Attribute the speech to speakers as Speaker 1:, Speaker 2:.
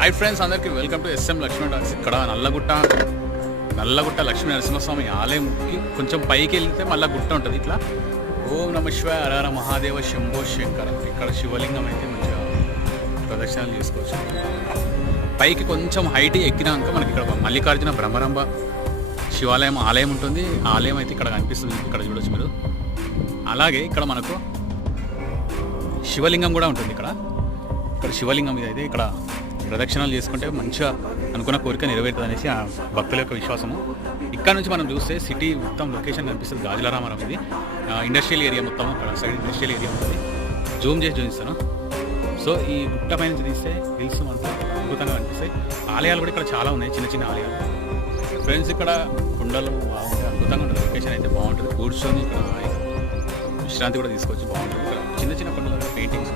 Speaker 1: Hi friends అందరికీ welcome to SM Lakshmi docks ఇక్కడ నల్లగుట్ట నల్లగుట్ట లక్ష్మీ నరసింహస్వామి ఆలయంకి కొంచెం పైకి వెళ్తే మళ్ళీ గుట్ట ఉంటుంది ఇట్లా. ఓం నమ శివాయ హరహర మహాదేవ శంభో శంకర. ఇక్కడ శివలింగం అయితే మంచిగా ప్రదర్శనలు చేసుకోవచ్చు. పైకి కొంచెం హైట్ ఎక్కినాక మనకి ఇక్కడ మల్లికార్జున బ్రహ్మరంభ శివాలయం ఆలయం ఉంటుంది. ఆ ఆలయం అయితే ఇక్కడ కనిపిస్తుంది. ఇక్కడ చూడొచ్చు మీరు. అలాగే ఇక్కడ మనకు శివలింగం కూడా ఉంటుంది ఇక్కడ. ఇక్కడ శివలింగం ఇది అయితే ఇక్కడ ప్రదక్షిణాలు చేసుకుంటే మంచిగా అనుకున్న కోరిక నెరవేరుతుంది అనేసి ఆ భక్తుల యొక్క విశ్వాసము. ఇక్కడ నుంచి మనం చూస్తే సిటీ మొత్తం లొకేషన్ కనిపిస్తుంది గాజులారామరం ఇది. ఇండస్ట్రియల్ ఏరియా మొత్తం అక్కడ సైడ్ ఇండస్ట్రియల్ ఏరియా ఉంటుంది. జూమ్ చేసి చూపిస్తాను. సో ఈ గుట్ట పై నుంచి తీస్తే హిల్స్ మనకు అద్భుతంగా కనిపిస్తాయి. ఆలయాలు కూడా ఇక్కడ చాలా ఉన్నాయి చిన్న చిన్న ఆలయాలు. ఫ్రెండ్స్ ఇక్కడ కుండలు బాగుంటాయి అద్భుతంగా ఉంటుంది. లొకేషన్ అయితే బాగుంటుంది. కూర్చొని ఇక్కడ విశ్రాంతి కూడా తీసుకోవచ్చు బాగుంటుంది. ఇక్కడ చిన్న చిన్న కొండలు పెయింటింగ్స్.